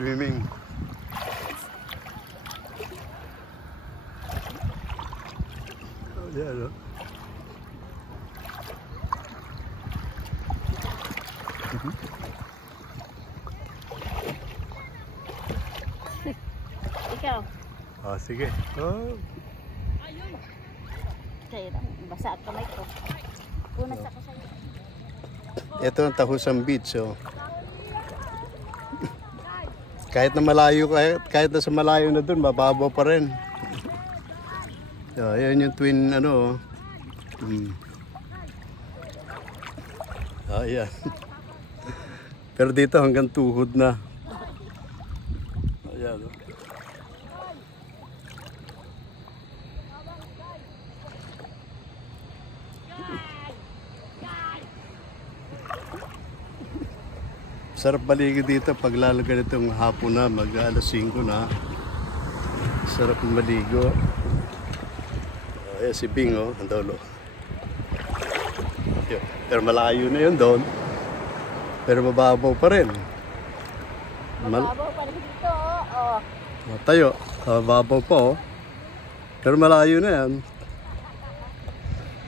swimming. Oh, yeah, no? Ikaw? Oh, sige. Oh. Kaya lang, basa at kamay ko. Punas ako sa'yo. Ito ang Tahusang Beach, oh. Kahit na malayo, kahit na sa malayo na dun, mababaw pa rin. So, yan yung twin, ano, oh. Ayan. Pero dito hanggang tuhod na. Ayan, oh. Sarap baligid dito pag lalo ganitong hapon na, mag alas 5 na. Sarap maligo. Ayan si Bing, oh, ang dolo. Pero malayo na yun doon. Pero mababaw pa rin. Mababaw pa rin dito, oh. Tayo, mababaw pa, oh. Pero malayo na yan.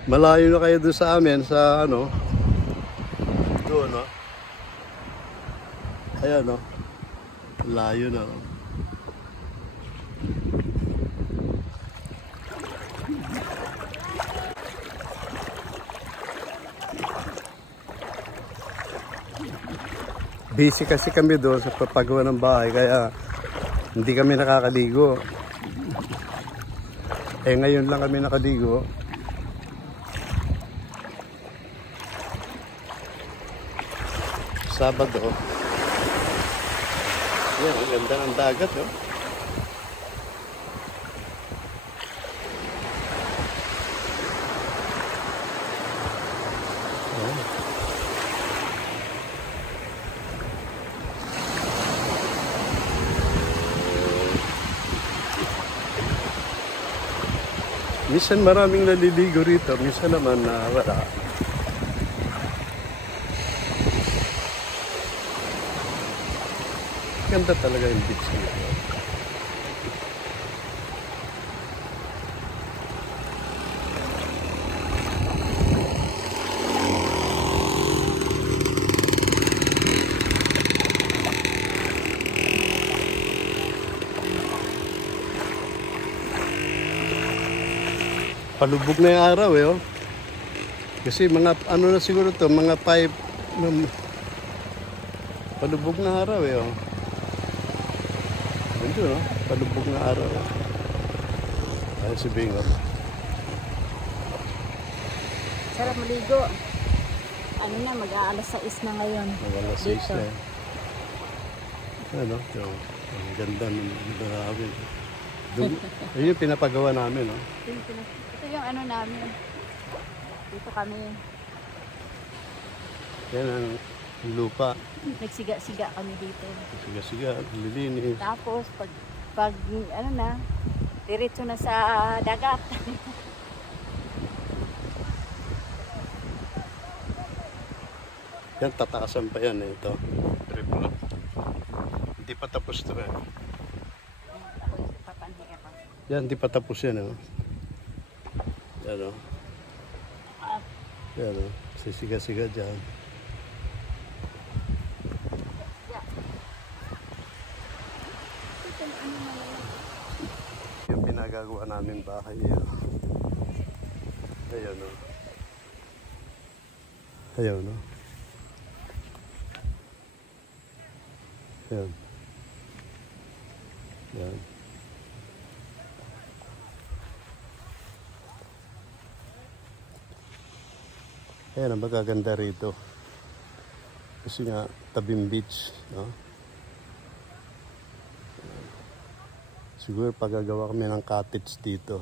Malayo na kayo doon sa amin, sa ano. Doon, oh. Ayan, no? Layo na, no? Busy kasi kami doon sa papagawa ng bahay, kaya hindi kami nakakaligo. Eh, ngayon lang kami nakaligo. Sabado. Yan, ang ganda ng dagat, no? Oh. Minsan maraming naliligo rito, minsan naman na wala. Ganda talaga yung beach nito. Palubog na yung araw, eh, oh. Kasi mga, ano na siguro to, mga 5, palubog na araw, eh, oh. Ito, no? Palubog na araw. Ayun si Bing, oh. Sarap maligo. Ano na, mag-aalas 6 na ngayon. Mag-aalas 6 na, eh. Ano? Ang ganda ng namin. Yun yung pinapagawa namin, no? Ito yung ano namin. Dito kami. Yan ang lupa. Nagsiga-siga kami dito. Siga-siga, lilinis. Tapos, pag ano na, diretso na sa dagat. Yan, tataasan pa yan, eh, ito. Triple. Hindi pa tapos ito, eh. Yan, hindi pa tapos yan, oh. Yan, oh. Yan, oh. Sisiga-siga dyan. Yung pinagagawa namin bahay, yan. Ayan, oh. Ayan, oh. Ayan. Ayan. Ayan ang magaganda rito. Kasi nga, tabing beach, no? Siguro pagagawa kami ng cottage dito.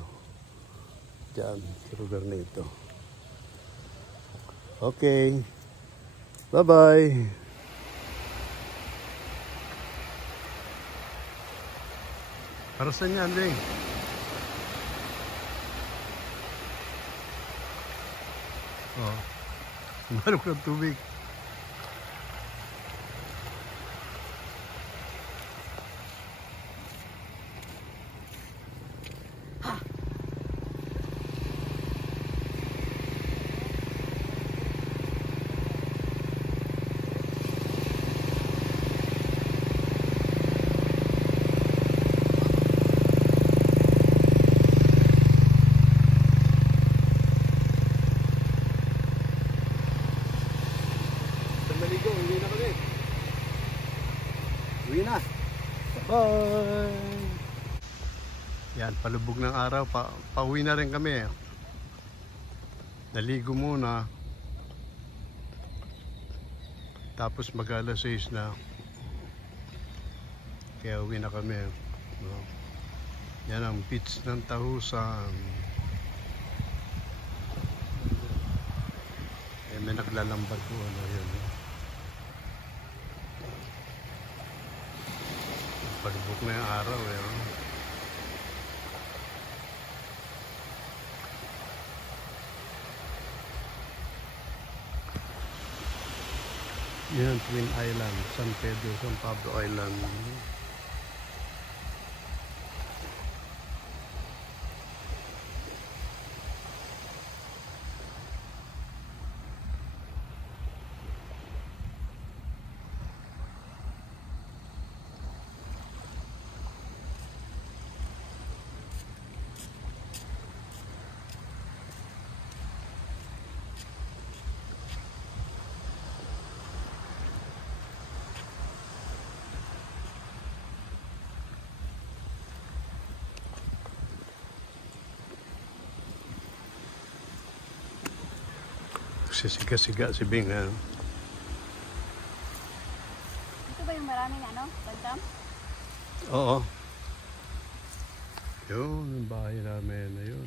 Diyan, sa lugar na ito. Okay. Bye-bye. Para saan yan, Ding? Oh. Marok ng tubig. Yan, palubog ng araw. Pauwi na rin kami. Naligo muna. Tapos mag-alas 6 na. Kaya uwi na kami. No? Yan ang beach ng Tahusan. May naglalambad po. Ano yun? Palubog na yung araw. Yan, Twin Island, San Pedro, San Pablo Island. Sisiga-siga si Bing. Ito ba yung maraming bantam? Oo. Yun, yung bahay namin na yun.